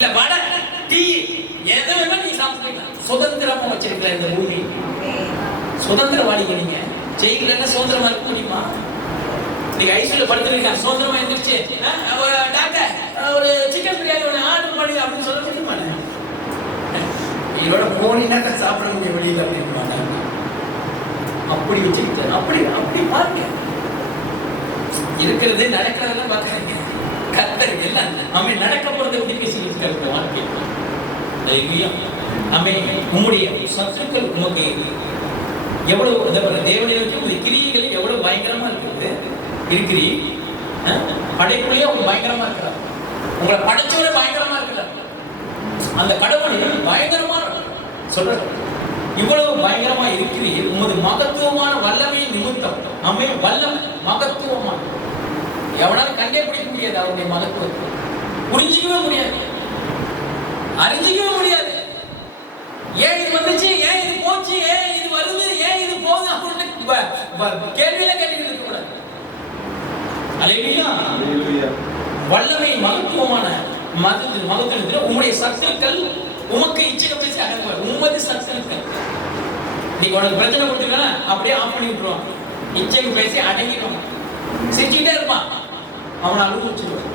இல்ல வடை டீ எதை வேணா நீ சாப்பிட்டுக்கலாம். சுதந்திரமா வச்சிருக்கல இந்த பூமி. சுதந்திரவாதிங்க நீங்க. ஜெயிக்கலன்னா சுதந்திரமா இருக்க முடியுமா? நீங்க ஐசியூல படுத்துருக்கீங்க, சுதந்திரமா எந்திரிச்சு டாக்டர் ஒரு சிக்கன் பிரியாணி ஒன்று ஆர்டர் பண்ணி அப்படின்னு சொல்ல முடியுமா? இதோட போனீங்கன்னா சாப்பிட முடியும் வெளியில அப்படின்னு அப்படி வச்சுக்கிட்டு அப்படி அப்படி பாருங்க. இருக்கிறது நடக்கிறதெல்லாம் பார்க்கறீங்க. கர்த்தர் எல்லாம் அவை நடக்க போறதை பற்றி பேசிக்கிட்டு வாழ்க்கை அவை உங்களுடைய சத்துக்கள் உமக்கு எவ்வளவு தேவனை வச்சு உங்களுடைய கிரியைகள் எவ்வளவு பயங்கரமா இருக்குது இருக்கிறீ படைப்புலயே அவங்க பயங்கரமா இருக்கிறார். உங்களை படைச்சவரை பயங்கரமா இருக்கிறார். அந்த கடவுள் பயங்கரமா சொல்ற இவ்வளவு பயங்கரமா இருக்கிறீர். உமது மகத்துவமான வல்லமை நிமித்தம் அவை வல்லமை மகத்துவமான எவனாலும் கண்டே பிடிக்க முடியாது. அவருடைய மகத்துவத்தை புரிஞ்சிக்கவே முடியாது, அறிஞ்சிக்கவே முடியாது. ஏன் இது வந்துச்சு, ஏன் இது போச்சு, ஏன் இது வருது, ஏன் இது போகுது அப்படின்னு கேள்வியில கேட்டுக்கிட்டு இருக்க கூடாது. அல்லேலூயா. வல்லமை மகத்துவமான மகத்துவத்தில் உங்களுடைய சத்துருக்கள் உமக்கு இச்சை பேசி அடங்குவார். உமது சத்துருக்கள் நீங்க உனக்கு பிரச்சனை கொடுத்துருக்கா அப்படியே ஆஃப் பண்ணி விட்டுருவான். இச்சைக்கு பேசி அடங்கிடுவான். சிரிச்சுக்கிட்டே இருப்பான். அவனை அழுகு வச்சிருவான்.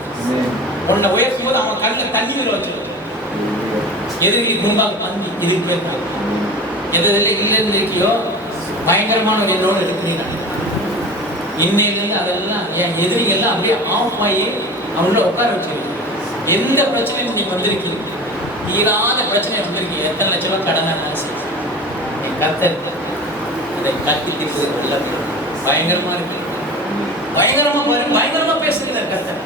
உன்னை உயர்த்தும் போது அவன் கண்ணில் தண்ணி வர வச்சிருவான். எதிரி குண்டாக தண்ணி இதுக்கு போயிருக்காங்க. எதில் இல்லைன்னு இருக்கியோ பயங்கரமான என்னோட இருக்கிறீங்க. இன்னையிலேருந்து அதெல்லாம் என் எதிரிகள்லாம் அப்படியே ஆஃப் ஆகி அவங்கள உட்கார வச்சிருக்கீங்க. எந்த பிரச்சனையும் நீ வந்திருக்கீங்க, தீராத பிரச்சனை வந்திருக்கீங்க. எத்தனை லட்சம் ரூபாய் கடனை என் கர்த்தர் இதை கட்டி தீர்ப்பது எல்லாமே பயங்கரமா இருக்கு. பயங்கரமா பேசுகிறார் கர்த்தர்.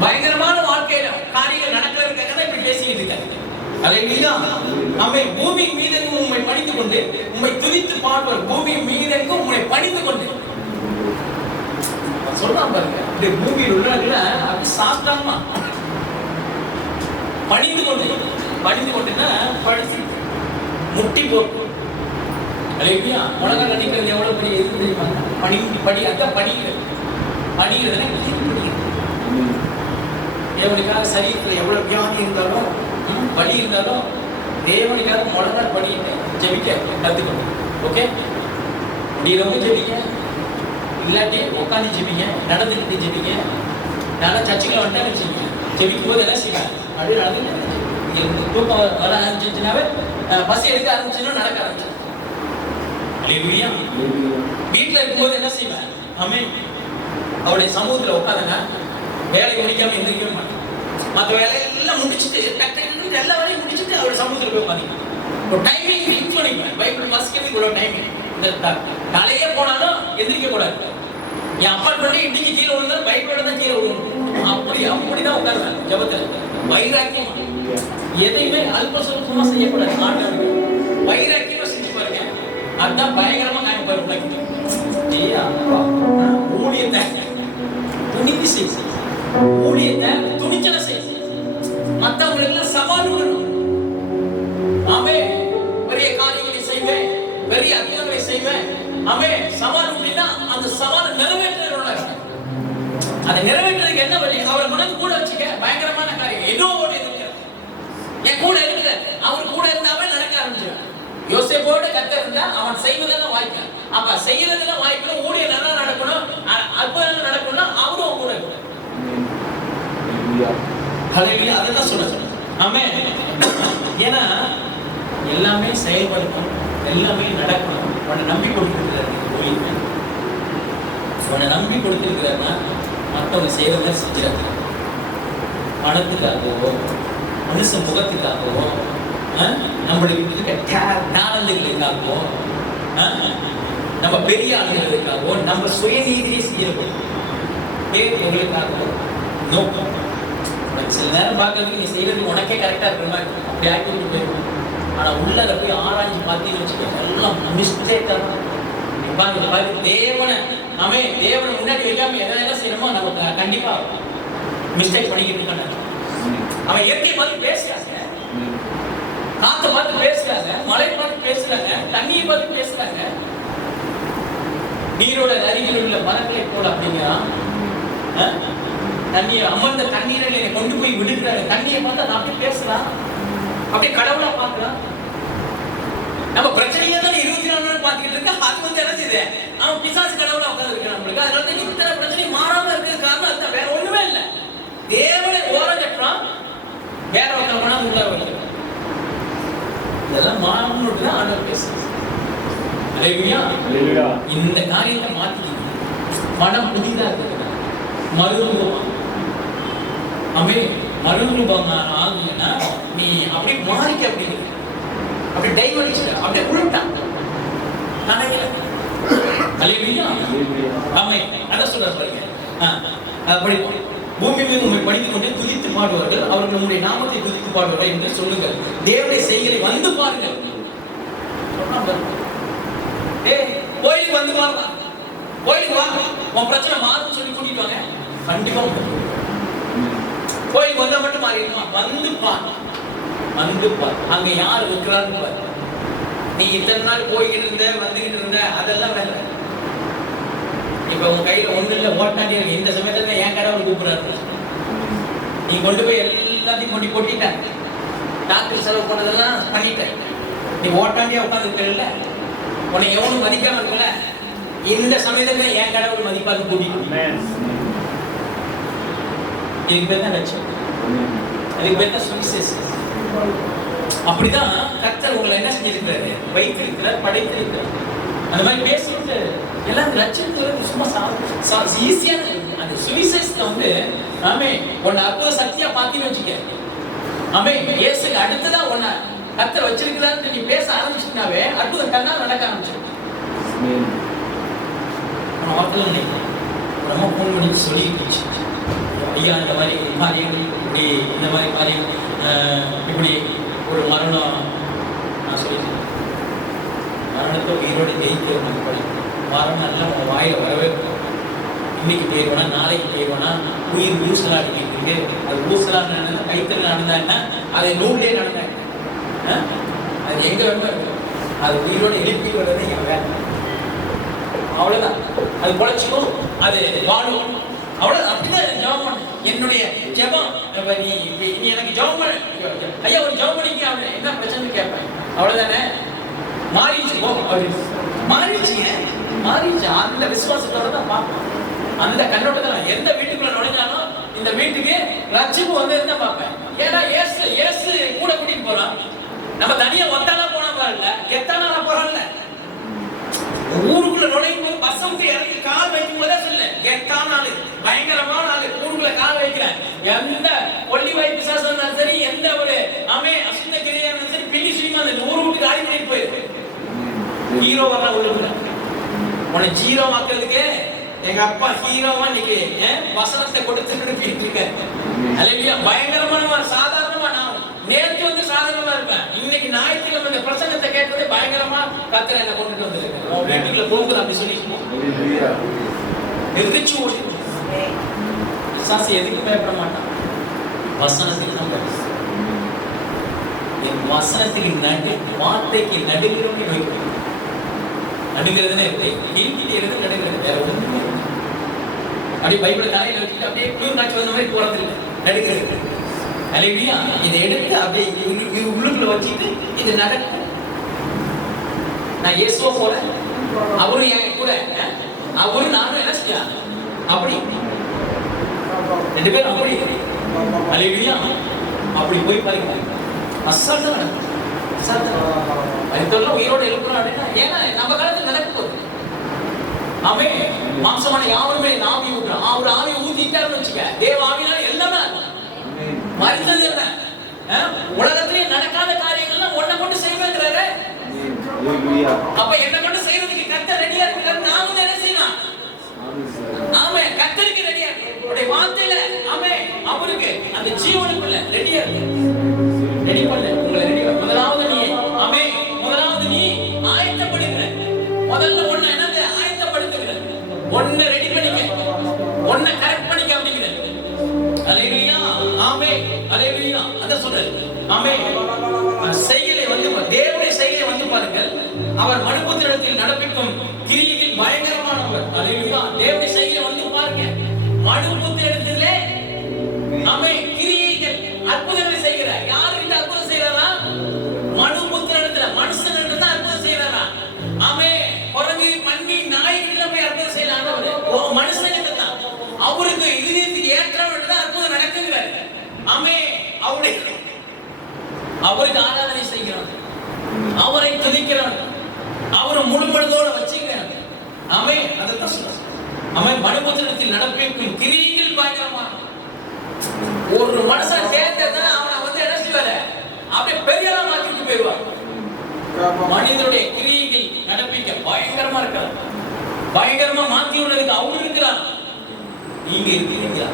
பயங்கரமான வாழ்க்கையில காரியங்கள் நடக்கிறதுக்காக தான் இப்படி பேசிக்கிட்டு இருக்காங்க. அல்லேலூயா. நம்மை பூமி மீதெங்கும் உம்மை பணிந்து கொண்டு உம்மை துதித்து பாடுவார். பூமி மீதெங்கும் உம்மை பணிந்து கொண்டு சொல்றான் பாருங்க. இந்த பூமியில் உள்ளவர்கள அப்படி சாஸ்தாமா பணிந்து கொண்டுன்னா பழிச்சு முட்டி போட்டு. அல்லேலூயா. உலகம் நினைக்கிறது எவ்வளவு பெரிய இது தெரியுமா? படி அதான் பணிகிறதுனா தேவனுக்காக சரீரத்தில் எவ்வளவு வியாதி இருந்தாலும் பலி இருந்தாலும் தேவனுக்காக முழங்கால் படிட்டு ஜெபிக்க கத்துக்கணும். ஓகே, முடியறவங்க ஜெபிக்க, இல்லாட்டி உட்காந்து ஜெபிங்க, நடந்துக்கிட்டு ஜெபிங்க. நல்லா சர்ச்சுக்களை வந்துட்டா வச்சுக்கோங்க. ஜெபிக்கும் போது என்ன செய்வாங்க அப்படியே நடந்து தூக்கம் வர ஆரம்பிச்சுனாவே பசி எடுக்க ஆரம்பிச்சுன்னா நடக்க ஆரம்பிச்சு. வீட்டில் இருக்கும்போது என்ன செய்வேன்? ஆமென். அவருடைய சமூகத்தில் உட்காந்துங்க, வேலையை முடிக்காம எந்திரிக்கவே மாட்டேன். மற்ற வேலையெல்லாம் முடிச்சுட்டு எல்லா வேலையும் முடிச்சுட்டு அவருடைய சமூகத்தில் போய் உட்காந்துங்க. ஒரு டைமிங் ஃபிக்ஸ் பண்ணிக்குவேன். பைபிள் வாசிக்கிறதுக்கு ஒரு டைமிங். இந்த தலையே போனாலும் எந்திரிக்க கூடாது. என் அப்பா பண்ணி இன்னைக்கு கீழே விழுந்தாலும் பைபிளோட தான் கீழே விழுணும். அப்படிதான் உட்காருவேன் ஜபத்தில். வைராக்கியம் எதையுமே அல்ப சுலபமா செய்யக்கூடாது. ஆண்டவருக்கு வைராக்கியமா செஞ்சு பாருங்க. அதுதான் பயங்கரமா நான் பாருங்க. ஊழியத்தை துணிந்து செய்ய, ஊழியத்தை துணிச்சல செய்ய, மற்றவங்களுக்கு சவால் வரும். ஆமே, பெரிய காரியங்களை செய்வேன், பெரிய அற்புதங்களை செய்வேன். ஆமே, சவால் அப்படின்னா அந்த சவாலை நிறைவேற்ற, அதை நிறைவேற்றதுக்கு என்ன வழி? அவர் மனது கூட வச்சுக்க. பயங்கரமான காரியம் என்னோட இருக்கு, என் கூட இருக்கிற அவர் கூட இருந்தாவே நடக்க ஆரம்பிச்சிடும். யோசேப்போட கர்த்தர் இருந்தா அவன் செய்வதெல்லாம் வாய்ப்பான். அப்ப செய்யறதெல்லாம் வாய்க்கணும். ஊழியம் நல்லா நடக்கணும், அற்புதங்கள் நடக்கணும்னா அவரும் கூட இருக்கணும். அதான் சொல்றேன். ஆமென். ஏன்னா எல்லாமே செயல்படுத்தணும், எல்லாமே நடக்கணும். உன்னை நம்பி கொடுத்திருக்கிறார். உன்னை நம்பி கொடுத்திருக்கிறார்னா மற்றவங்க செய்யறத செஞ்சாங்க. பணத்துக்காகவோ மனுஷ முகத்துக்காகவோ நம்மளுக்கு டேலண்ட்களுக்காகவோ நம்ம பெரிய ஆளுகளுக்காகவோ நம்ம சுயநீதியை செய்யறது எங்களுக்காகவோ நோக்கம். சில நேரம் பார்க்கறதுக்கு நீ செய்யறது உனக்கே கரெக்டா இருக்கிற மாதிரி அப்படி ஆக்கிட்டு போயிருக்கோம். ஆனா உள்ளத போய் ஆராய்ச்சி பார்த்தீங்கன்னு வச்சுக்கோங்க, எல்லாம் மிஸ்டேக்கா தேவனை தேவனை முன்னாடி வைக்காம எதாவது செய்யணுமோ நம்ம கண்டிப்பா மிஸ்டேக் பண்ணிக்கிட்டு இருக்காங்க. அவன் இயற்கையை பார்த்து பேசுறாங்க, காத்த பார்த்து பேசுறாங்க, மழை பார்த்து பேசுறாங்க, தண்ணியை பார்த்து பேசுறாங்க. நீரோட அருகில் உள்ள மரங்களை போல அப்படிங்கிறான். தண்ணியை அமர்ந்த தண்ணீரை கொண்டு போய் விடுக்கிறாரு. தண்ணியை பார்த்து அதை அப்படியே பேசுறான், அப்படியே கடவுளா பார்க்கிறான். நம்ம பிரச்சனையே தான் 24 மணி நேரம் பார்த்துக்கிட்டு இருக்க. அது வந்து என்ன செய்யுது, அவன் பிசாசு கடவுளா உட்கார்ந்து இருக்கான் நம்மளுக்கு. அதனால தான் இத்தனை பிரச்சனை மாறாம இருக்கிறது காரணம் அதுதான், வேற ஒண்ணுமே இல்லை. தேவனை ஓரம் கட்டுறான், வேற ஒருத்தவனா உள்ள வைக்கிறான். இதெல்லாம் மாறணும்னு தான் ஆண்டவர் பேசுறாரு. அல்லேலூயா. இந்த காரியத்தை மாத்திக்கிங்க. மனம் புதிதா இருக்கு, மறுரூபம். மறுரூபம் ஆகுங்கன்னா நீ அப்படியே மாறிக்க, அப்படி டைவர்ட், அப்படியே உருட்டான். அல்லேலூயா. ஆமென். அத சொல்றாரு பாருங்க. அப்படி பூமி மீது உம்மை படித்துக் கொண்டே துதித்து பாடுவார்கள், அவர்கள் உம்முடைய நாமத்தை துதித்து பாடுவார்கள் என்று சொல்லுங்கள். தேவனுடைய செய்களை வந்து பாருங்கள். கோயிலுக்கு வந்து பாருங்க, கோயிலுக்கு வாங்க, உன் பிரச்சனை மாறும் சொல்லி கூட்டிட்டு வாங்க. கண்டிப்பா கோயிலுக்கு வந்தா மட்டும் மாறிடுமா? வந்து பாரு, வந்து பாரு, அங்க யார் இருக்கிறான்னு பாரு. நீ இத்தனை நாள் போய்கிட்டு இருந்த வந்துகிட்டு இருந்த அதெல்லாம் வேலை. இப்ப உங்க கையில ஒண்ணு இல்ல, ஓட்டாண்டி இருக்கு. இந்த சமயத்துல என் கடவுள் கூப்பிடுறாரு. நீ கொண்டு போய் எல்லாத்தையும் கொண்டு கொட்டிட்ட, டாக்டர் செலவு பண்ணதெல்லாம் பண்ணிட்ட, நீ ஓட்டாண்டியா உட்கார்ந்து இருக்கல, உன்னை எவனும் மதிக்காம இருக்கல. இந்த சமயத்துல என் கடவுள் மதிப்பாக கூட்டிட்டு, இதுக்கு பேர் தான் லட்சம், அதுக்கு பேர் தான் சுவிசேஷம். அப்படிதான் கர்த்தர் உங்களை என்ன செஞ்சிருக்கிறாரு, வைத்திருக்கிறார், படைத்திருக்கிறார். அந்த மாதிரி பேசிட்டு எல்லாம் லட்சம் சும்மா ஈஸியான அந்த சுவிசேஷத்தை வந்து உன்னை அற்புத சக்தியா பாத்தீங்கன்னு வச்சுக்க. இயேசுக்கு அடுத்ததான் உன்னை கர்த்தர் வச்சிருக்கிறாரு நீ பேச ஆரம்பிச்சிங்கனாவே அற்புதம் கண்ணா நடக்க ஆரம்பிச்சிருக்க. ரொம்ப ஃபோன் பண்ணி சொல்லி ஐயா இந்த மாதிரி காரியங்கள் இப்படி, இந்த மாதிரி காரியம் இப்படி ஒரு மரணம், நான் சொல்லிட்டேன் மரணத்தை உயிரோடு ஜெயிக்க நம்ம படிக்கணும். மரணம் எல்லாம் உங்கள் வாயில் வரவே இன்னைக்கு போயிடுவோனா நாளைக்கு போயிடுவோனா, உயிர் ஊசலாடிக்கிட்டு இருக்கு. அது ஊசலாக நடந்தா கைத்தறி நடந்தாங்கன்னா அதை நூலே நடந்தாங்க, அது எங்க வேணுமோ இருக்கும். அது உயிரோடு எழுப்பி வர்றது என் வேலை, அவ்வளவுதான். அது பொழைச்சிக்கும், அது வாழும், அவ்வளவு. அப்படிதான் ஜெபம் பண்ணு. என்னுடைய ஜெபம், நீ எனக்கு ஜெபம் பண்ண ஐயா, ஒரு ஜெபம் பண்ணிக்க, அப்படின்னு என்ன பிரச்சனை கேட்பேன், அவ்வளவுதானே. மாறிடுச்சு, மாறிடுச்சுங்க, மாறிடுச்சு. அந்த விசுவாசத்தோட தான் பார்ப்பேன், அந்த கண்ணோட்டத்தில் எந்த வீட்டுக்குள்ள நுழைஞ்சாலும் இந்த வீட்டுக்கு ரட்சிப்பு வந்து இருந்தா பார்ப்பேன். ஏன்னா இயேசு கூட கூட்டிட்டு போறான். நம்ம தனியா ஒத்தானா போனா இல்ல, எத்தனா போறான்ல. ஊருக்குள்ள நுழையும் போது பஸ் விட்டு இறங்கி கால் வைக்கும் போதே சொல்லு, எத்தான ஆளு, பயங்கரமான ஆளு, ஊருக்குள்ள கால் வைக்கிறேன். எந்த கொல்லி வாய்ப்பு சாசம் இருந்தாலும் சரி, எந்த ஒரு அசுத்த கிரியா இருந்தாலும் சரி, பின்னி சுயமா அந்த ஊரு விட்டு காலி பண்ணிட்டு போயிருக்கு. ஹீரோ வரலாம் உள்ளுக்குள்ள. உன்னை ஜீரோ ஆக்குறதுக்கு எங்க அப்பா ஹீரோவா இன்னைக்கு வசனத்தை கொடுத்துட்டு போயிட்டு இருக்க. அல்லேலூயா. பயங்கரமான சாதாரணமா நான் நேற்று வந்து சாதாரணமா இருப்பேன், இன்னைக்கு ஞாயிற்றுக்கிழமை இந்த பிரசங்கத்தை கேட்டதே பயங்கரமா கர்த்தர் என்ன கொண்டுட்டு வந்திருக்கேன். வீட்டுக்குள்ள போகுது அப்படி சொல்லி நிறுத்திச்சு ஓடி. விசுவாசி எதுக்கு பயப்பட மாட்டான், வசனத்துக்கு தான் பயப்படும். என் வசனத்துக்கு நடு, வார்த்தைக்கு நடுகிறவங்க வைக்கணும். நடுங்கிறதுன்னு இருக்கு, இருந்து நடுங்கிறது வேற ஒண்ணுமே. அப்படியே பைபிள் காலையில் வச்சுட்டு அப்படியே குளிர் காட்சி வந்த மாதிரி போறது இல்லை, நடுங்கிறது. அல்லேலூயா. இதை எடுத்து அப்படியே உள்ளுக்குள்ள வச்சுட்டு இது நடக்கும். நான் இயேசுவ போல, அவரும் என் கூட, அவரும் நானும் என்ன செய்ய அப்படி ரெண்டு பேரும் அப்படி. அல்லேலூயா. அப்படி போய் பாருங்க, அசால்ட்டா நடக்கும். அசால்ட்டா உயிரோட எழுப்பணும் அப்படின்னா, ஏன்னா நம்ம காலத்தில் நடக்க போகுது. மாம்சமான யாருமே ஆவி ஊற்றுறான். அவர் ஆவியை ஊத்திட்டாருன்னு வச்சுக்க, தேவ ஆவினால எல்லாமே மறித்தது என்ன, உலகத்திலே நடக்காத காரியங்கள்லாம் உன்னை கொண்டு செய்வேங்கிறாரு. அப்ப என்ன கொண்டு செய்யறதுக்கு கர்த்தர் ரெடியா இருக்கிறாரு. நாமும் என்ன செய்யலாம்? கர்த்தருக்கு ரெடியா இருக்கு. வார்த்தையில அவருக்கு அந்த ஜீவனுக்குள்ள ரெடியா இருக்கு. ரெடி பண்ணு, உங்களை ரெடி. முதலாவது நீ ஆயத்தப்படுகிற. முதல்ல ஒண்ணு என்னது, ஆயத்தப்படுத்துகிற. ஒண்ணு ரெடி பண்ணிக்க, ஒண்ணு கரெக்ட் பண்ணிக்க அப்படிங்கிற. அல்லேலூயா. அல்லேலூயா. அத சொல்றாரு. செயலை வந்து தேவனுடைய செயலை வந்து பாருங்கள். அவர் மனுபுத்திரத்தில் நடப்பிக்கும் கிரியையில் பயங்கரமானவர். அல்லேலூயா. தேவனுடைய செயலை வந்து பாருங்க. மனுபுத்திரத்திலே அவருக்கு ஆராதனை செய்கிறவன், அவரை துதிக்கிறவன், அவரை முழு மனதோட வச்சுக்கிறேன். அவன் அதைத்தான் சொல்றான். அவன் மனுபுத்திரத்தில் நடப்பிக்கும் கிரியைகள் பயங்கரமான. ஒரு மனுஷன் தேர்ந்தெடுத்தா அவனை வந்து என்ன செய்வாரு, அப்படியே பெரிய மாத்திட்டு போயிடுவார். மனிதனுடைய கிரியைகள் நடப்பிக்க பயங்கரமா இருக்கிறார், பயங்கரமா மாற்றி உள்ளதுக்கு அவரு இருக்கிறார். நீங்க இருக்கிறீங்களா?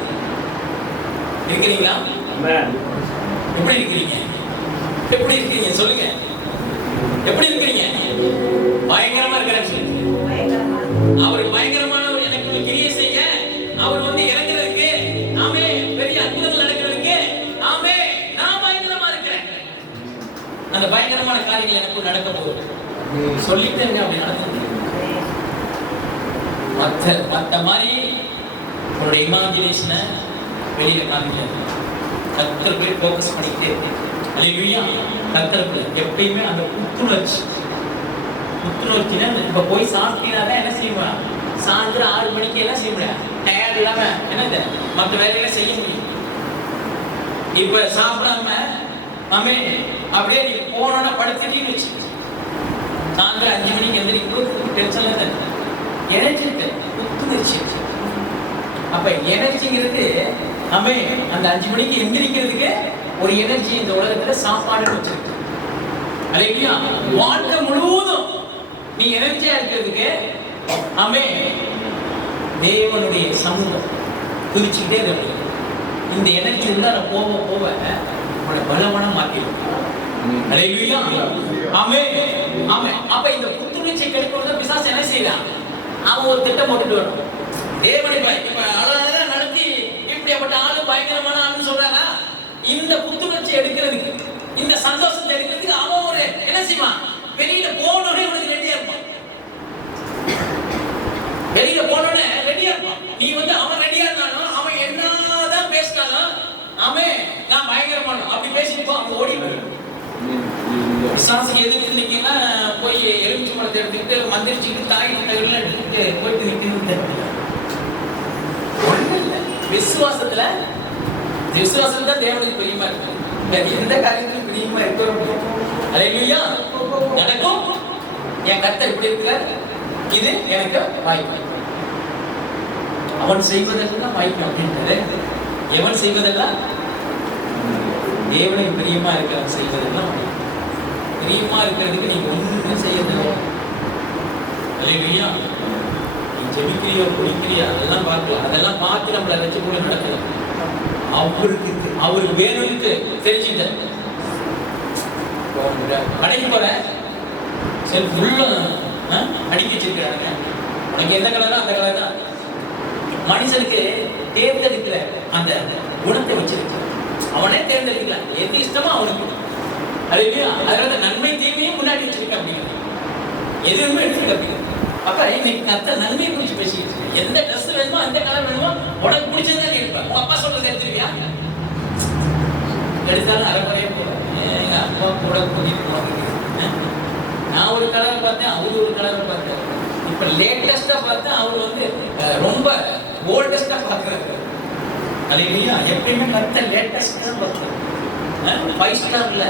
இருக்கிறீங்களா? எப்படி இருக்கிறீங்க? எப்படி இருக்கிறீங்க சொல்லுங்க. எப்படி இருக்கிறீங்க? பயங்கரமா இருக்கிறார். அவருக்கு பயங்கரமானவர் எனக்கு கிரியை செய்ய, அவர் வந்து இறங்குறதுக்கு, ஆமே பெரிய அற்புதங்கள் நடக்கிறதுக்கு, ஆமே நான் பயங்கரமா இருக்கிறேன். அந்த பயங்கரமான காரியங்கள் எனக்கு நடக்க போகுது சொல்லிட்டு அப்படி நடக்க. மற்ற மாதிரி உங்களுடைய இமேஜினேஷனை வெளியில காமிக்க கர்த்தர் போய் ஃபோக்கஸ் பண்ணிக்கிட்டே இருக்கேன். அல்லேலூயா. கர்த்தருக்குள்ள எப்பயுமே அந்த புத்துணர்ச்சினா இப்ப போய் சாப்பிட்டீங்கன்னா என்ன செய்யணும், சாயந்தரம் 6 மணிக்கு எல்லாம் செய்ய முடியாது, டயர்ட் இல்லாம என்னது மற்ற வேலைகளை செய்ய முடியும். இப்ப சாப்பிடாம மாமே அப்படியே நீ போனோன்னா படுத்துட்டீங்கன்னு வச்சு சாயந்தரம் 5 மணிக்கு எந்திரிக்கும் டென்ஷன்ல தான் எனர்ஜி இருக்கு, புத்துணர்ச்சி. அப்ப எனர்ஜிங்கிறது நம்ம அந்த 5 மணிக்கு எந்திரிக்கிறதுக்கு ஒரு எனர்ஜி இந்த உலகத்துல சாப்பாடு வச்சிருக்கு. அல்லேலூயா. வாழ்க்கை முழுவதும் நீ எனர்ஜியா இருக்கிறதுக்கு ஆமே தேவனுடைய சமூகம் குறிச்சுக்கிட்டே இருக்கு. இந்த எனர்ஜி இருந்தா போக போக உங்களை பலமான மாத்திடும். அல்லேலூயா. ஆமே ஆமே. அப்ப இந்த புத்துணர்ச்சி கிடைக்கிறது பிசாசு என்ன செய்யறான், அவன் ஒரு திட்டம் போட்டுட்டு வரும். தேவனை இப்ப அழகா நடத்தி இப்படிப்பட்ட ஆளு பயங்கரமான ஆளுன்னு சொல்றாரா, இந்த புத்துணர்ச்சி எடுக்கிறதுக்கு, இந்த சந்தோஷத்தை எடுக்கிறதுக்கு அவன் ஒரு என்ன செய்வான், வெளியில போனோடனே உனக்கு ரெடியா இருப்பான். வெளியில போனோடனே ரெடியா இருப்பான். நீ வந்து அவன் ரெடியா இருந்தாலும் அவன் என்னதான் பேசினாலும் அவன் நான் பயங்கரமான அப்படி பேசிட்டு அவன் ஓடி போயிடும். விசாசுக்கு எதுக்கு இருந்தீங்கன்னா போய் எலுமிச்சை மரத்தை எடுத்துக்கிட்டு மந்திரிச்சுட்டு தாய் தகவல் எடுத்துக்கிட்டு போயிட்டு நிற்கிறது. விசுவாசத்துல தான் தேவனுக்கு பிரியமா இருக்கு. எந்த காரியத்திலும் பிரியமா இருக்கிறோம். அல்லேலூயா. எனக்கும் என் கர்த்தர் இப்படி இருக்கிறார், இது எனக்கு வாய்ப்பு. அவன் செய்வதெல்லாம் வாய்ப்பு அப்படின்றது. எவன் செய்வதெல்லாம் தேவனுக்கு பிரியமா இருக்கிறவன் செய்வதெல்லாம் வாய்ப்பு. பிரியமா இருக்கிறதுக்கு நீங்க ஒன்றுமே செய்ய தேவை. அல்லேலூயா. நீ ஜெபிக்கிறியோ குடிக்கிறியோ அதெல்லாம் பார்க்கலாம், அதெல்லாம் பார்த்து நம்மளை வச்சு கூட நடக்கலாம். அவருக்கு வேணும்னு தெரிஞ்சுட்ட கடைக்கு போற செல்ஃப் ஃபுல்லா அடிக்க வச்சிருக்கிறாங்க. உனக்கு எந்த கலரோ அந்த கலர் தான். மனுஷனுக்கு தேர்ந்தெடுக்கிற அந்த குணத்தை வச்சிருக்க, அவனே தேர்ந்தெடுக்கலாம் எது இஷ்டமோ அவனுக்கு. அதுலயும் அதனால நன்மை தீமையும் முன்னாடி வச்சிருக்க அப்படிங்கிறது, எதுவுமே எடுத்துருக்க அப்படிங்கிறது. அப்ப இன்னைக்கு கர்த்தர் நன்மையை குறிச்சு பேசிக்கிட்டு இருக்கு. எந்த ட்ரெஸ் வேணுமோ அந்த கலர் வேணுமோ உனக்கு பிடிச்சதுதான் இருப்பேன். உங்க அப்பா சொல்றது எடுத்துருவியா? எடுத்தாலும் அரைக்குறையே போறேன். எங்க அப்பா கூட கூட்டிட்டு போவாங்க. நான் ஒரு கலர் பார்த்தேன், அவரு ஒரு கலர் பார்த்தேன். இப்ப லேட்டஸ்டா பார்த்தா அவரு வந்து ரொம்ப ஓல்டஸ்டா பாக்குறாரு. அல்லேலூயா. எப்பயுமே கர்த்தர் லேட்டஸ்டா பார்க்கிறார். 5 ஸ்டார்ல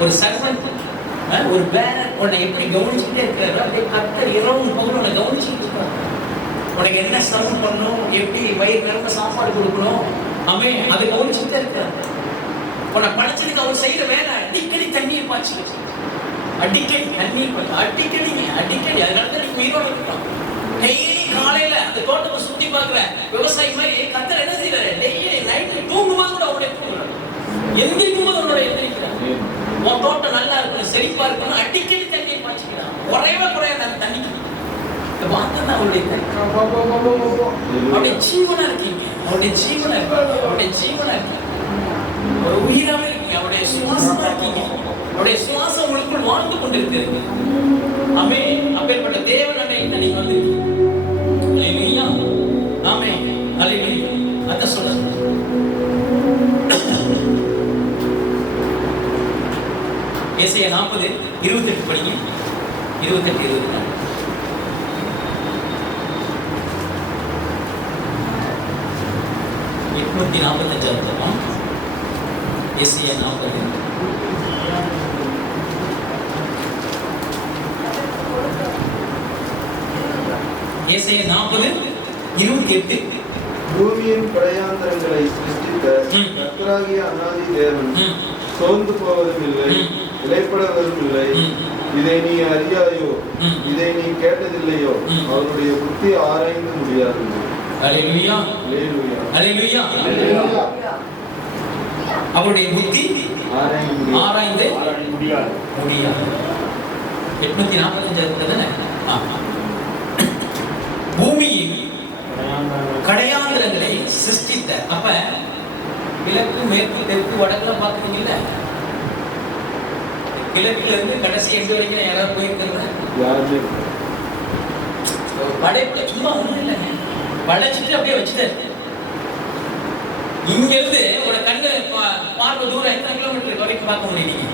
ஒரு சர்வன்ட் ஒரு பேரர் உன்னை எப்படி கவனிச்சுட்டே இருக்கிறாரோ அப்படியே கர்த்தர் இரவும் பகலும் உன்னை கவனிச்சுட்டு இருக்காரு. உனக்கு என்ன சர்வ் பண்ணணும், எப்படி வயிறு நிரம்ப சாப்பாடு கொடுக்கணும், அவன் அதை கவனிச்சுட்டே இருக்காரு. உன்னை படைச்சதுக்கு அவர் செய்யற வேலை அடிக்கடி தண்ணியை பாய்ச்சி, அடிக்கடி தண்ணீர் அடிக்கடி அதனால தான் நீங்க உயிரோடு இருக்கலாம். டெய்லி காலையில அந்த தோட்டத்தை சுத்தி பாக்குற விவசாயி மாதிரி கர்த்தர் என்ன செய்யறாரு, டெய்லி நைட்டு தூங்கும்போது கூட அவருடைய தூங்குறாரு, எந்திரிக்கும் போது அவரோட எந்திரிக்கிறார். உன் தோட்டம் நல்லா இருக்கணும், செழிப்பா இருக்கணும், அடிக்கடி தண்ணியை பாய்ச்சிக்கிறான். குறையாத அந்த தண்ணிக்கு இந்த வார்த்தை தான் அவருடைய அவருடைய ஜீவனா இருக்கீங்க. அவருடைய ஜீவனா இருக்கீங்க. ஒரு உயிராவே இருக்கீங்க. அவருடைய சுவாசமா இருக்கீங்க. அவருடைய சுவாசம் உங்களுக்குள் வாழ்ந்து கொண்டிருக்கிறது. ஆமென். அப்பேற்பட்ட தேவன் நம்மை நீங்க வந்து அல்லேலூயா. ஆமென். அல்லேலூயா. அத சொல்றேன். ஏசாயா 40:28 படிங்க. 28-24. ஏசாயா 40 ஏசாயா 40:28. பூமியின் கடையாந்தரங்களை சிருஷ்டித்த கர்த்தராகிய அநாதி தேவன் சோர்ந்து போவதும் இல்லை, இளைப்படவதும் இல்லை. இதை நீ அறியாயோ, இதை நீ கேட்டதில்லையோ, அவருடைய புத்தி ஆராய்ந்து முடியாது. அல்லேலூயா, அல்லேலூயா, அல்லேலூயா. அவருடைய புத்தி ஆராய்ந்து முடியாது. 845 பூமியின் கடையாந்திரங்களை சிருஷ்டித்த. அப்ப கிழக்கு, மேற்கு, தெற்கு, வடக்குலாம் பாக்குறீங்கல்ல. கிழக்குல இருந்து கடைசி எங்க வரைக்கும் யாராவது போயிருக்கிறது? படைப்புல சும்மா ஒண்ணும் இல்லைங்க, படைச்சிட்டு அப்படியே வச்சுட்டாரு. இங்க இருந்து ஒரு கண்ணு பார்வை தூரம் எத்தனை கிலோமீட்டர் வரைக்கும் பார்க்க முடியும்? நீங்க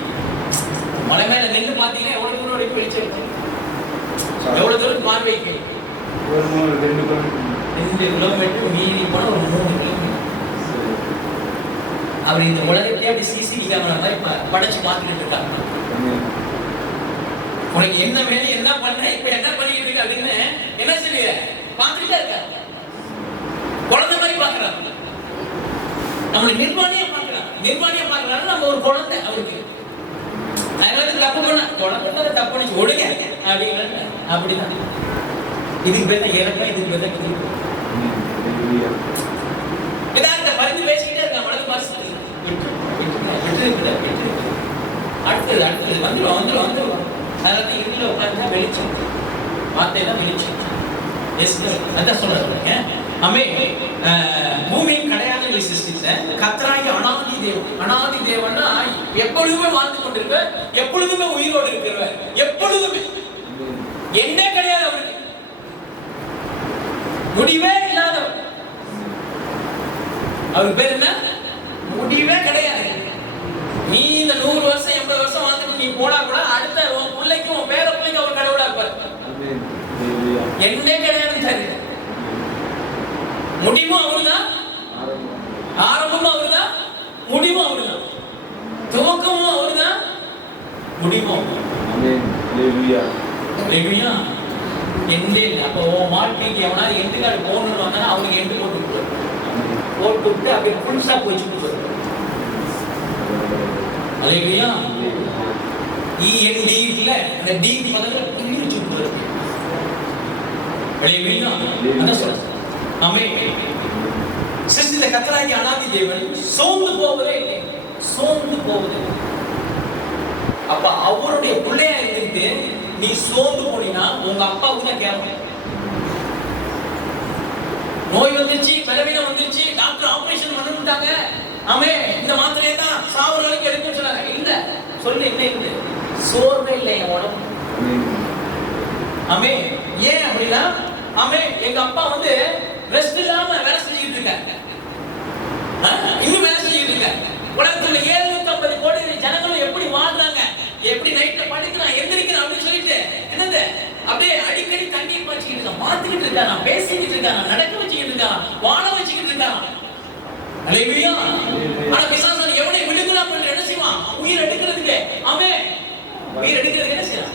மலை மேல நின்று பாத்தீங்கன்னா எவ்வளவு தூரம் வரைக்கும் வெளிச்சம், எவ்வளவு தூரம் பார்வைக்கு? 2 கிலோமீட்டர், மீறி போன ஒரு 3 கிலோமீட்டர். அவர் இந்த உலகத்தையே அப்படி சிசிடிவி கேமரா மாதிரி படைச்சு பார்த்துட்டு இருக்காங்க. உனக்கு என்ன வேணும், என்ன பண்ண, இப்ப என்ன பண்ணிட்டு இருக்கு அப்படின்னு என்ன செய்ய பார்த்துட்டே இருக்காங்க. குழந்தை மாதிரி பாக்குறாங்க, நம்மளை நிர்வாணியா பாக்குறாங்க. நிர்வாணியா பாக்குறாங்க. நம்ம ஒரு குழந்தை அவருக்கு தப்பு பண்ண குழந்தை தப்பு பண்ணி ஒடுங்க அப்படிங்கிறாங்க. அப்படிதான் இதுக்கு பேர் தான் இறக்கம், இதுக்கு பேர் தான் கிருபை. இதான் மருந்து பேசிக்கிட்டே இருக்காங்க. மனது பாசு அடுத்தது வந்துடும். அதனால இருளில் உட்கார்ந்தா வெளிச்சம், வார்த்தை தான் வெளிச்சம். அதான் சொல்றாங்க. பூமியின் கடையாந்திரங்களை சிருஷ்டித்த கர்த்தராகிய அநாதி தேவன். அநாதி தேவன்னா எப்பொழுதுமே வாழ்ந்து கொண்டிருக்க, எப்பொழுதுமே உயிரோடு இருக்கிறவர், எப்பொழுதுமே எண்டே கிடையாது அவருக்கு, முடிவே இல்லாதவர். அவருக்கு பேர் என்ன? முடிவே கிடையாது. நீ இந்த 100 வருஷம் 80 வருஷம் வாழ்ந்துட்டு நீ போனா கூட அடுத்த உன் பிள்ளைக்கும் உன் பேர பிள்ளைக்கும் அவர் கடவுளா இருப்பார். எண்டே கிடையாது. முடிவும் அவருதான், ஆரம்பமும் அவருதான், முடிவும் அவருதான், துவக்கமும் அவருதான், முடிவும். எண்டே இல்லை. அப்போ உன் வாழ்க்கைக்கு எவனாவது எண்டு கார்டு போகணும்னு வந்தாலும் அவனுக்கு எண்டு போட்டு விட்டு அப்படியே புதுசா போயிட்டு போயிடும். அல்லேலூயா. END இல்ல, அந்த D பதத்துல பிரிச்சு போயிடும். அல்லேலூயா. அதான் சொல்றேன். ஆமென். சிருஷ்டித்த கர்த்தராகிய அநாதி தேவன் சோர்ந்து போவதே இல்லை, சோர்ந்து போவதே. அப்ப அவருடைய பிள்ளையா இருந்துட்டு நீ சோர்ந்து போனீங்கன்னா உங்க அப்பாவுக்கு தான் கேட்கணும். நோய் வந்துருச்சு, பலவீனம் வந்துருச்சு, டாக்டர் ஆபரேஷன் பண்ணிட்டாங்க, ஆமே இந்த மாத்திரையை தான் சாவர வரைக்கும் எடுக்கணும்னு சொன்னாங்க. இல்ல சொல்லு, என்ன இல்லை, சோர்வே இல்லை என் உடம்பு. ஆமே. ஏன் அப்படின்னா, ஆமே எங்க அப்பா வந்து ரெஸ்ட் இல்லாம வேலை செஞ்சுட்டு இருக்காங்க, இன்னும் வேலை செஞ்சுட்டு இருக்காங்க. உலகத்துல 750 கோடி ஜனங்களும் எப்படி வாழ்றாங்க, எப்படி நைட்ல படுக்கிறான் எந்திரிக்கிறான் அப்படின்னு சொல்லிட்டு என்னது அப்படியே அடிக்கடி தண்ணீர் பாய்ச்சிக்கிட்டு இருக்கான், மாத்திக்கிட்டு இருக்காங்க, பேசிக்கிட்டு இருக்காங்க, நடக்க வச்சுக்கிட்டு இருக்காங்க, வாழ வச்சுக்கிட்டு இருக்காங்க. அல்லேலூயா. ஆனா பிசாசு எவனை விடுக்கலாம் என்று என்ன செய்வான்? உயிர் எடுக்கிறதுக்கு. ஆமென். உயிர் எடுக்கிறதுக்கு என்ன செய்யலாம்?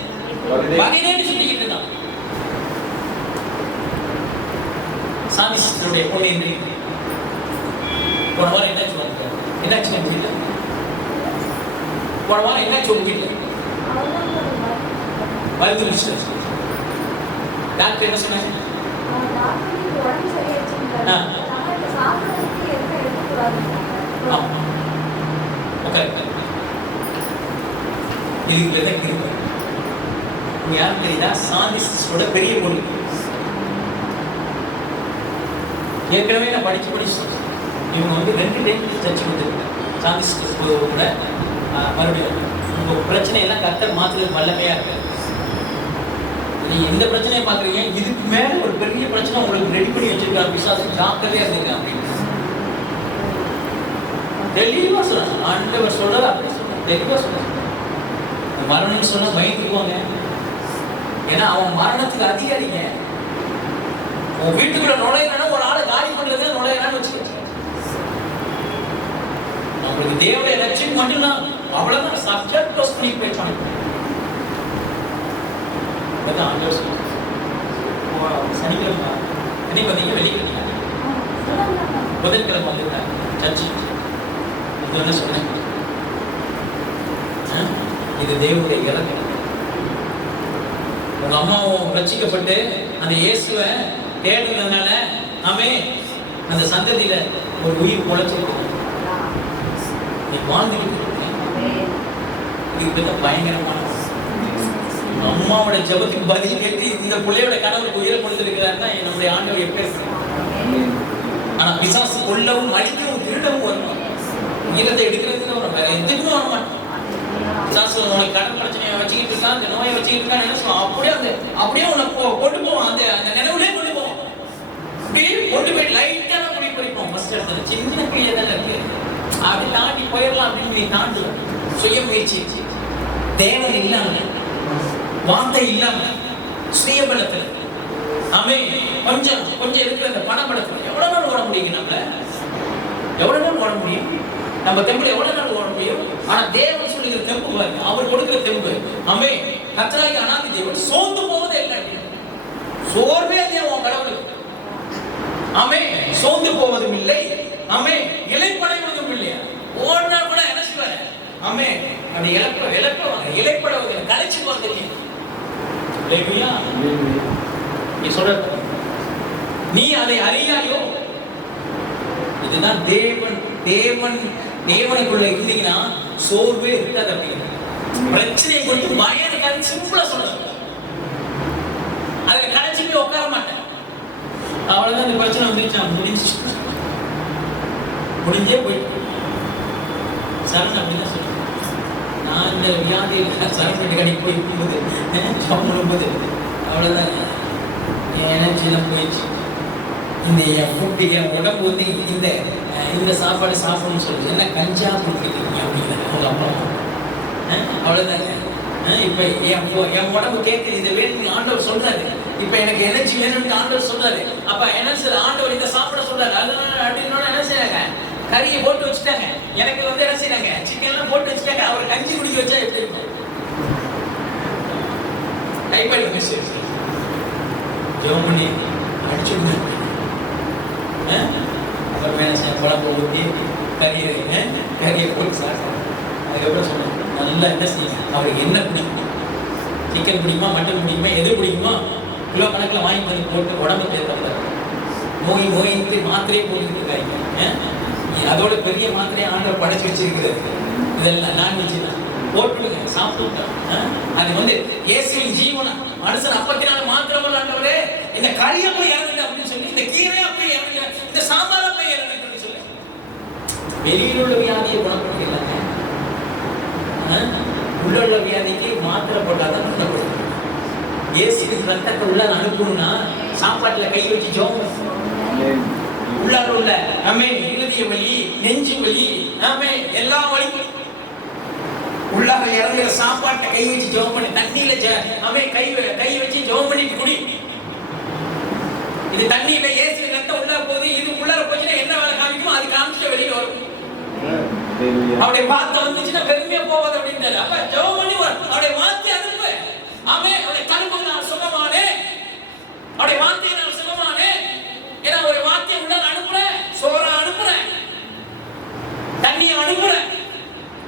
வகையிலே சுத்திக்கிட்டு இருக்கான். சாமி சிஸ்டருடைய பொண்ணு என்று போன வாரம் என்ன சொல்லுவாங்க, என்னாச்சு தெரியல. போன வாரம் என்ன சொல்லிட்டு மருந்து முடிச்சு டாக்டர் என்ன சொன்னாங்க? இதுக்கு தான் கிருபை. யாரும் தெரியுதா? சாந்தி சிஸ்டரோட பெரிய பொண்ணு. ஏற்கனவே நான் படிச்சு இவங்க வந்து 2 டைம் சர்ச்சை கொடுத்துருக்காங்க. சாந்தி சிஸ்டர் கூட மறுபடியும் உங்க பிரச்சனை எல்லாம் கர்த்தர் மாத்துறது வல்லமையா இருக்கு. நீங்க எந்த பிரச்சனையை பாக்குறீங்க, இதுக்கு மேல ஒரு பெரிய பிரச்சனை உங்களுக்கு ரெடி பண்ணி வச்சிருக்காங்க. பிசாசு ஜாக்கிரதையா இருந்தீங்க அப்படின்னு தெளிவா சொல்லணும். ஆண்டவர் சொல்றது அப்படி சொல்லணும், தெளிவா சொல்லணும். மரணம்னு சொன்னா பயந்துக்குவாங்க, ஏன்னா அவன் மரணத்துக்கு அதிகாரிங்க. உன் வீட்டுக்குள்ள நுழையினா ஒரு ஆளை காலி பண்றது நுழையினான்னு வச்சுக்க. நம்மளுக்கு தேவனுடைய லட்சியம் மட்டும்தான், அவ்வளவுதான். சப்ஜெக்ட் க்ளோஸ் பண்ணி போயிட்டாங்க. சனிக்கிழமை இன்னைக்கு வந்தீங்க, வெள்ளிக்கிழமை புதன்கிழமை வந்துட்டாங்க சர்ச்சு. இது என்ன சொன்னேன், இது தேவனுடைய இறக்கம். உங்க அம்மாவும் ரட்சிக்கப்பட்டு அந்த இயேசுவை தேடுனதுனால நாமே அந்த சந்ததியில ஒரு உயிர் பொழைச்சிருக்கு. நீ வாழ்ந்துட்டு இது பயங்கரமான அம்மாவோட ஜபத்துக்கு பதில் கேட்டு இந்த பிள்ளையோட கணவருக்கு உயிரை கொடுத்திருக்கிறாருன்னா நம்முடைய ஆண்டவர் எப்படி. ஆனா பிசாசு கொல்லவும் அழிக்கவும் திருடவும் வரணும், உயிரத்தை எடுக்கிறதுன்னு வரும், வேற எதுக்குமே வர மாட்டோம். பிசாசு உனக்கு கடன் பிரச்சனையை வச்சுக்கிட்டு இருக்கான், அந்த நோயை வச்சுக்கிட்டு இருக்கான் நினைச்சோம், அப்படியே உன்னை கொண்டு போவோம், அந்த நினைவுலேயே கொண்டு போவோம். அப்படியே கொண்டு போய் லைட்டான குடி பறிப்போம். ஃபர்ஸ்ட் இடத்துல சின்ன கிளியை தான் இருக்கு, அப்படி தாண்டி போயிடலாம் அப்படின்னு நீ தாண்டுவோம். சுய முயற்சி, தேவன் இல்லாம, வார்த்தை இல்லாம, சுயபலத்துல ஆமே கொஞ்சம் கொஞ்சம் இருக்கிற அந்த பணபலத்துல எவ்வளவு நாள் ஓட முடியுங்க? எவ்வளவு நாள் ஓட முடியும்? நம்ம தெம்புல எவ்வளவு நாள் ஓட முடியும்? ஆனா தேவன் சொல்லுகிற தெம்பு பாருங்க, அவர் கொடுக்கிற தெம்பு. ஆமே கர்த்தராகிய அநாதி தேவன் சோர்ந்து போவதே இல்லை, சோர்வே இல்லை உன் கடவுளுக்கு. ஆமே சோர்ந்து போவதும் இல்லை, ஆமே இலைப்படைவதும் இல்லையா. ஓடினா கூட என்ன செய்வாரு? ஆமே அந்த இலைப்படவங்க கலைச்சு போறது. நீ சொல்ற நீ அதை அறியாயோ? இதுதான் தேவனுக்குள்ள இருந்தீங்கன்னா சோர்வே இருக்காது. அப்படிங்கிற பிரச்சனையை குறித்து பயம் இருக்காது, சிம்பிளா சொல்ற. அதுல கலைச்சு போய் உட்கார மாட்டேன், அவ்வளவுதான். இந்த பிரச்சனை வந்துருச்சு, முடிஞ்சே போயிட்டு சரண் அப்படின்னு சொல்றேன். நான் இந்த வியாதியில் சரண் கடைக்கு போய் இருக்கும்போது அவ்வளவுதான், என் எனர்ஜிலாம் போயிடுச்சு. இந்த என் ஃபுட்டு, என் உடம்பு வந்து இந்த சாப்பாடு சாப்பிடணும்னு சொல்லுது. என்ன கஞ்சா கொடுத்துருக்கீங்க அப்படிங்கிற அவங்க அப்பா. அவ்வளோதாங்க. இப்போ என் உடம்பு கேட்குது, இதை வேணும்னு ஆண்டவர் சொல்றாரு. இப்போ எனக்கு எனர்ஜி வேணும்னு ஆண்டவர் சொல்றாரு. அப்போ என்ன சார் ஆண்டவர் இதை சாப்பிட சொல்றாரு. அதனால அப்படின்னா என்ன செய்யறாங்க? கறியை போட்டு வச்சுட்டாங்க, எனக்கு வந்து என்ன செய்யறாங்க? சிக்கன்லாம் போட்டு வச்சுட்டாங்க. அவர் கஞ்சி குடிக்க வச்சா எப்படி இருக்கும்? டைபாய்டு மெசேஜ் ஜோம் பண்ணி அடிச்சுடுங்க. அப்புறம் மேலே குழம்பு ஊற்றி கறியை போட்டு சாப்பிட்டேன். அதுக்கப்புறம் சொன்னேன், நல்லா என்ன செய்யுங்க, அவருக்கு என்ன பிடிக்கும், சிக்கன் பிடிக்குமா, மட்டன் பிடிக்குமா, எது பிடிக்குமோ கிலோ கணக்கில் வாங்கி வந்து போட்டு உடம்பு தேர்ந்த நோயின்ட்டு மாத்திரையே போட்டுக்கிட்டு இருக்காங்க. அதோட பெரிய மாத்திரையை ஆண்டவர் படைச்சு வச்சிருக்கிறது. இதெல்லாம் நான்வெஜ் தான், போட்டுடுங்க, சாப்பிட்டுட்டோம். அது வந்து இயேசுவின் ஜீவனம். மனுஷன் 44 மாத்திரமே ஆண்டவரே, இந்த கறியை போய் இறந்துட்டு அப்படின்னு சொல்லி, இந்த கீரையை போய் இறங்க, இந்த சாம்பாரை போய் இறந்துட்டு சொல்லி வெளியில் உள்ள வியாதியை குணப்படுத்திடலாங்க. உள்ள உள்ள வியாதிக்கு மாத்திரை போட்டாதான் குணப்படுத்தும். இயேசுவின் ரத்தத்தை உள்ள அனுப்பணும்னா சாப்பாட்டுல கை வச்சு ஜோம், உள்ளார உள்ள இருதய வலி, நெஞ்சு வலி, எல்லா வலியும் உள்ளாக இறங்குற சாப்பாட்டை கை வச்சு ஜோம் பண்ணி, தண்ணியில கை வச்சு ஜோம் பண்ணி குடி. இது தண்ணியில இயேசு ரத்தம் உள்ள போது, இது உள்ளார போச்சுன்னா என்ன வேலை காமிக்குமோ அது காமிச்சுட்டு வெளியே வரும். அவருடைய வார்த்தை வந்துச்சுன்னா பெருமையா போவாது அப்படின்னு. அப்ப ஜோம் பண்ணி அவருடைய வார்த்தை அனுப்பு. அவருடைய கரும்பு நான் சுகமானே, அவருடைய வார்த்தையை நான் சுகமானே. ஏன்னா ஒரு வார்த்தையை உள்ள அனுப்புறேன், சோற அனுப்புறேன், தண்ணியை அனுப்புறேன்,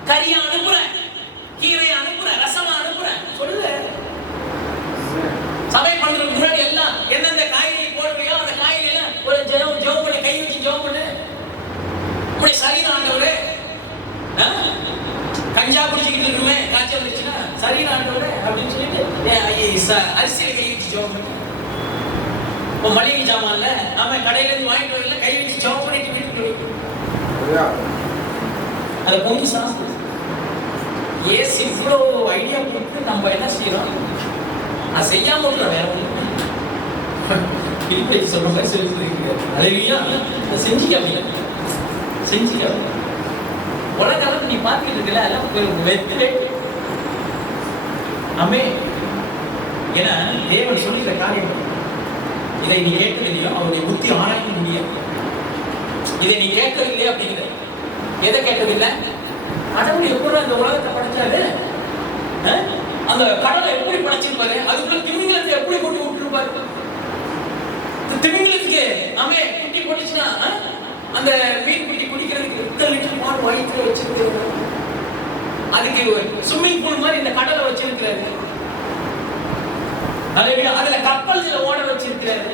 கறியை அனுப்புறேன், கீரையை அனுப்புறேன், ரசமா அனுப்புறேன். சொல்லுங்க, சமையல் பண்றதுக்கு முன்னாடி எல்லாம் எந்தெந்த காய்கறி போடுறியோ அந்த காய்கறி எல்லாம் ஒரு ஜெபம் பண்ணி, கை வச்சு ஜெபம் பண்ணு. உடைய சரீரம் ஆண்டவரே, கஞ்சா குடிச்சுக்கிட்டு இருக்குமே, காய்ச்சல் வந்துச்சுன்னா சரீரம் ஆண்டவரே அப்படின்னு சொல்லிட்டு அரிசியில கை வச்சு ஜெபம் பண்ணு. இப்போ மளிகை ஜாமான்ல கடையில இருந்து வாங்கிட்டு வரல, கை வச்சு ஜெபம் பண்ணிட்டு வீட்டுக்கு அதை பொங்கி சாப்பிடு. ஏசு இவ்வளோ ஐடியா கொடுத்து நம்ம என்ன செய்யறோம்? நான் செய்யாம விட்டுறேன், வேற ஒன்று பிரிப்பை சொல்ற மாதிரி சொல்லிட்டு அதையா செஞ்சுக்காம உலகம் நீ பார்த்துக்கிட்டு இருக்கல, அதெல்லாம் வெற்றி. ஏன்னா தேவன் சொல்லிக்கிற காரியம், இதை நீ கேட்கவில்லையோ அவருடைய புத்தி ஆராய்க்க முடியாது. இதை நீ கேட்கவில்லையே அப்படிங்கிற எதை கேட்டதில்லை? கடவுள் எப்படி அந்த உலகத்தை படைச்சாரு, அந்த கடலை எப்படி படைச்சிருப்பாரு, அதுக்குள்ள திமிங்கலத்தை எப்படி கொண்டு விட்டுருப்பாரு. திமிங்களுக்கு நாமே குட்டி போட்டுச்சுன்னா அந்த மீன் குட்டி குடிக்கிறதுக்கு இத்தனை லிட்டர் பால் வயிற்றுல வச்சிருக்கிறது. அதுக்கு ஸ்விம்மிங் பூல் மாதிரி இந்த கடலை வச்சிருக்கிறாரு. அதுல கப்பல் ஓட வச்சிருக்கிறாரு.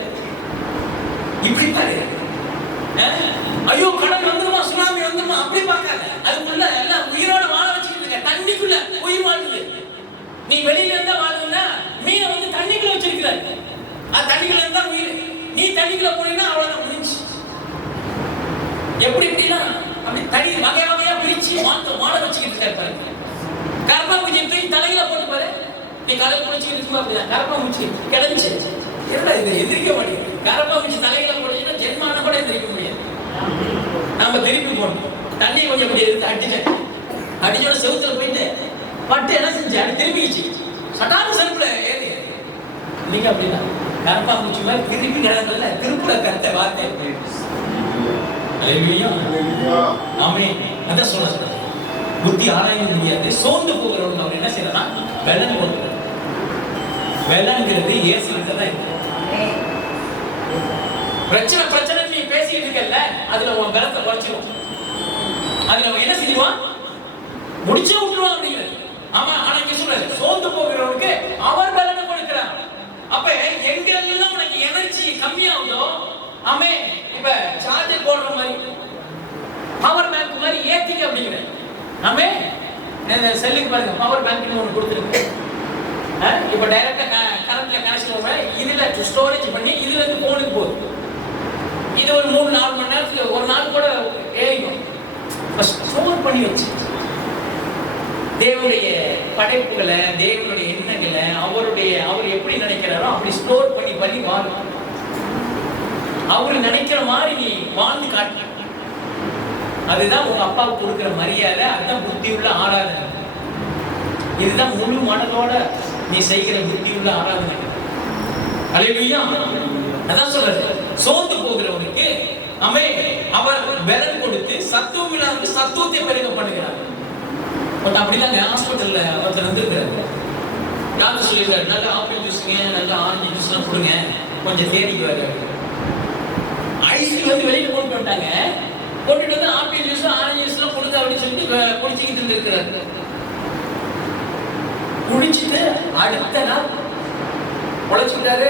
இப்படி பாரு. ஐயோ கடல் வந்துருமா, சுனாமி வந்துருமா அப்படி பார்க்காத. அதுக்குள்ள எல்லாம் உயிரோட வாழ வச்சிருக்க. தண்ணிக்குள்ள உயிர் வாழுது. நீ வெளியில இருந்தா வாழுதுன்னா மீனை வந்து தண்ணிக்குள்ள வச்சிருக்கிறாரு. அது தண்ணிக்குள்ள இருந்தா உயிர். நீ தண்ணிக்குள்ள போனீங்கன்னா அவ்வளவுதான் முடிஞ்சு. எப்படி இப்படிலாம் அப்படி தனி வகை வகையா பிரிச்சு வாழ வச்சுக்கிட்டு இருக்காரு. கரப்பா பூச்சி தூக்கி தலையில போட்டு பாரு. நீ கலை முடிச்சுக்கிட்டு இருக்குமா அப்படிதான் கரப்பா பூச்சி கிளம்பிச்சு. என்னடா இது எந்திரிக்க மாட்டேங்குது. கரப்பா பூச்சி தலையில போட்டுச்சுன்னா ஜென்மான கூட எந்திரிக்க முடியாது. நாம திருப்பி போடணும். தண்ணியை கொஞ்சம் அப்படி எடுத்து அடிச்சோட செவுத்துல போயிட்டு பட்டு என்ன செஞ்சு அது திரும்பிச்சு. சட்டான செருப்புல ஏறி நீங்க அப்படிதான் கரப்பா பூச்சி மாதிரி திருப்பி கிடக்கல. திருப்புல கத்த வார்த்தை ஆமென். அதான் சொல்ல புத்தி ஆராய முடியாது. சோர்ந்து போகிறவங்க அவர் என்ன செய்யறான்? வெள்ளன் கொடுக்கிறார். வெள்ளன்கிறது இயேசு கிட்ட தான் இருக்கு. பிரச்சனை நீ பேசிட்டு இருக்கல, அதுல உன் பலத்தை குறைச்சிடும். அதுல என்ன செஞ்சுவான்? முடிச்சே விட்டுருவான் அப்படிங்கிறது. ஆமா, ஆனா இங்க சொல்றாரு சோர்ந்து போகிறவனுக்கு அவர் பலனை கொடுக்கிறார். அப்ப எங்கெல்லாம் உனக்கு எனர்ஜி கம்மியாகுதோ, ஆமே, இப்ப சார்ஜர் போடுற மாதிரி பவர் பேங்க் மாதிரி ஏத்திக்க அப்படிங்கிற. ஆமே, செல்லுக்கு பாருங்க பவர் பேங்க் ஒன்று கொடுத்துருக்கு. இப்ப டைரக்டா கரண்ட்ல கனெக்ஷன் இதுல ஸ்டோரேஜ் பண்ணி இதுல இருந்து போனுக்கு போகுது. இது ஒரு 3-4 மணி நேரத்துக்கு ஒரு நாள் கூட ஏறிக்கும். ஸ்டோர் பண்ணி வச்சு தேவனுடைய படைப்புகளை, தேவனுடைய எண்ணங்களை, அவர் எப்படி நினைக்கிறாரோ அப்படி ஸ்டோர் பண்ணி வாழும். அவர் நினைக்கிற மாதிரி நீ வாழ்ந்து காட்டு. அதுதான் உங்க அப்பாவுக்கு கொடுக்கிற மரியாதை. அதுதான் புத்தி உள்ள ஆராதனை. இதுதான் முழு மனதோட நீ செய்கிற புத்தி உள்ள ஆராதனை. அல்லேலூயா. அதான் சொல்றாரு சோர்ந்து போகிறவனுக்கு அவர் பலன் கொடுத்து சத்துவம் இல்லாத சத்துவத்தை பெருக பண்ணுகிறார். பட் அப்படிதாங்க ஹாஸ்பிட்டல்ல ஒருத்தர் வந்திருக்கிறாரு. டாக்டர் சொல்லியிருக்காரு நல்ல ஆப்பிள் ஜூஸ்ங்க, நல்ல ஆரஞ்சு ஜூஸ்லாம் கொடுங்க, கொஞ்சம் தேடிக்குவாரு. ஐஸ்கிரீம் வந்து வெளியில போட்டு வந்துட்டாங்க. போட்டுட்டு வந்து ஆப்பிள் ஜூஸ் ஆரஞ்சு ஜூஸ்லாம் கொடுங்க அப்படின்னு சொல்லிட்டு குடிச்சுக்கிட்டு இருந்திருக்கிறாரு. குடிச்சிட்டு அடுத்த நாள் உழைச்சுட்டாரு.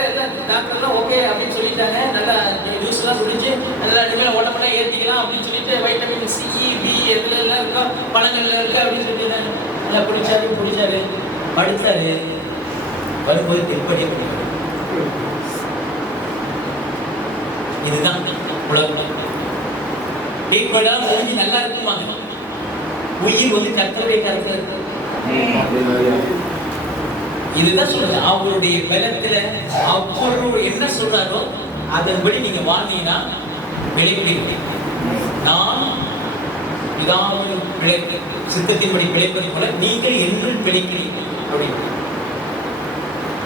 டாக்டர்லாம் ஓகே அப்படின்னு சொல்லிட்டாங்க. நல்லா ஜூஸ்லாம் குடிச்சு நல்லா இனிமேல் உடம்பெல்லாம் ஏற்றிக்கலாம் அப்படின்னு சொல்லிட்டு வைட்டமின் சி, பி எதுல எல்லாம் இருக்கோ பழங்கள்ல இருக்கு அப்படின்னு சொல்லிட்டாங்க. நல்லா குடிச்சாரு படுத்தாரு. வரும்போது திருப்பதியை பண்ணிடுறாரு. இதுதான் உலகம். டீப்பெல்லாம் முடிஞ்சு நல்லா இருக்குமாங்க. உயிர் வந்து கர்த்தருடைய கருத்துல இருக்கு. இதுதான் சொல்றது. அவருடைய பலத்துல அவர் என்ன சொல்றாரோ அதன்படி நீங்க வாழ்ந்தீங்கன்னா பிழைப்பீர்கள். நான் பிதாவின் சித்தத்தின்படி பிழைப்பது போல நீங்கள் என்றும் பிழைக்கிறீர்கள் அப்படின்னு.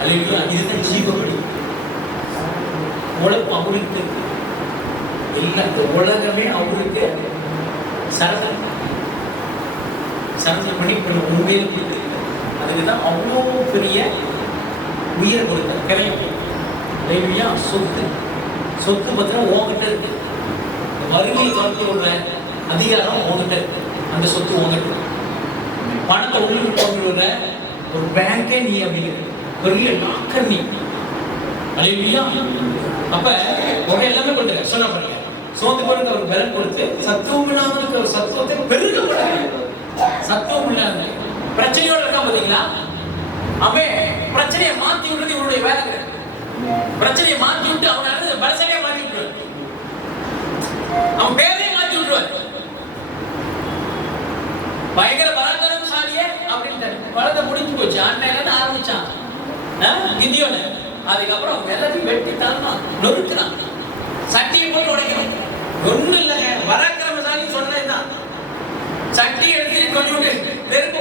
அல்லேலூயா. இதுதான் ஜீவபடி. உழைப்பு அவருக்கு இல்லை. இந்த உலகமே அவருக்கு சரதம் பண்ணி உண்மையில கொடுத்துருக்கு. அதுக்குதான் அவ்வளோ பெரிய உயிரை கொடுத்த கிரையம். சொத்து பத்திரம் உங்ககிட்ட இருக்கு. வறுமையை துரத்தி விடுற அதிகாரம் உங்ககிட்ட இருக்கு. அந்த சொத்து உங்ககிட்ட. பணத்தை உள்ளுக்கு கொண்டு விடுற ஒரு பேங்கே நீ அப்படிங்கிறது. பெரிய லாக்கர் நீ. அல்லேலூயா. அப்ப உங்க எல்லாமே கொடுத்துருக்க சொன்ன பாருங்க. சோர்ந்து போறதுக்கு அவர் பலன் கொடுத்து சத்துவம் இல்லாதவனுக்கு ஒரு சத்துவத்தை பெருக பண்ணுங்க. சத்துவம் இல்லாத பிரச்சனையோட இருக்கா பாத்தீங்களா? பிரச்சனையை மாத்தி விடுறது இவருடைய வேலை. பிரச்சனையை மாத்தி விட்டு அவனால பலசனையா மாத்தி விட்டுருவார். அவன் பேரையே மாத்தி விட்டுருவார். பயங்கர பராக்கிரமசாலியே அப்படின்ட்டாரு. பலத்தை முடிஞ்சு போச்சு. ஆண்மையில ஆரம்பிச்சான் கிதியோன. அதுக்கப்புறம் எல்லாத்தையும் வெட்டிட்டான், நொறுக்கிறான், சட்டியை போட்டு உடைக்கணும். ஒண்ணும் இல்லைங்க, பராக்கிரமசாலின்னு சொன்னதுதான். சட்டி எடுத்து கொண்டு விட்டு நெருப்பு